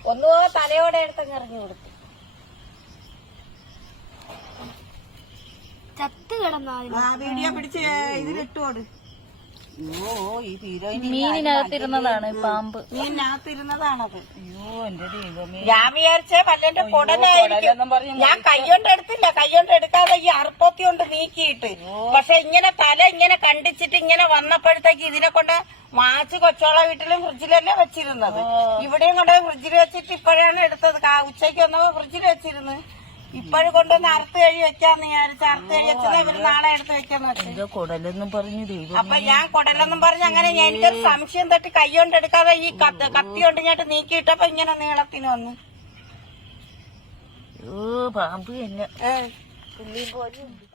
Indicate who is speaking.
Speaker 1: ഒന്നുപോ തലയോടെ എടുത്തങ്ങ് എറിഞ്ഞു കൊടുത്തു. ചത്ത് കിടന്ന വീഡിയോ പിടിച്ച് ഇതിലിട്ടോട്.
Speaker 2: മീനിനകത്തിരുന്നതാണ് പാമ്പ്.
Speaker 1: മീനിനകത്തിരുന്നതാണത്. അയ്യോ എന്റെ ദൈവമേ, ഞാൻ വിചാരിച്ചേ പല്ലിന്റെ കുടലായിരിക്കും. ഞാൻ കൈകൊണ്ട് എടുത്തില്ല, കൈകൊണ്ട് എടുക്കാതെ ഈ അറുപ്പത്തി കൊണ്ട് നീക്കിയിട്ട്. പക്ഷെ ഇങ്ങനെ തല ഇങ്ങനെ കണ്ടിച്ചിട്ട് ഇങ്ങനെ വന്നപ്പോഴത്തേക്ക് ഇതിനെ കൊണ്ട് മാച്ച് കൊച്ചോള വീട്ടിലും ഫ്രിഡ്ജിലല്ലേ വെച്ചിരുന്നത്. ഇവിടെയും കൊണ്ട് ഫ്രിഡ്ജിൽ വെച്ചിട്ട് ഇപ്പോഴാണ് എടുത്തത്. ഉച്ചയ്ക്ക് വന്നപ്പോ ഫ്രിഡ്ജിൽ വെച്ചിരുന്നു. ഇപ്പോഴും കൊണ്ടൊന്ന് അറുത്ത് കഴി വെക്കാന്ന് വിചാരിച്ച. അറുത്ത് കഴി വെച്ചത് ഇവര് നാളെ എടുത്ത് വെക്കാന്ന് വെച്ചു.
Speaker 2: കുടലെന്നും പറഞ്ഞു.
Speaker 1: അപ്പൊ ഞാൻ കുടലെന്നും പറഞ്ഞ് അങ്ങനെ എനിക്കൊരു സംശയം തട്ടി കൈകൊണ്ട് എടുക്കാതെ ഈ കത്തി കൊണ്ട് ഞാൻ നീക്കിയിട്ടപ്പോ ഇങ്ങനെ നീളത്തിന് വന്നു.
Speaker 2: പാമ്പ് തന്നെ പുള്ളിയും പോലെ.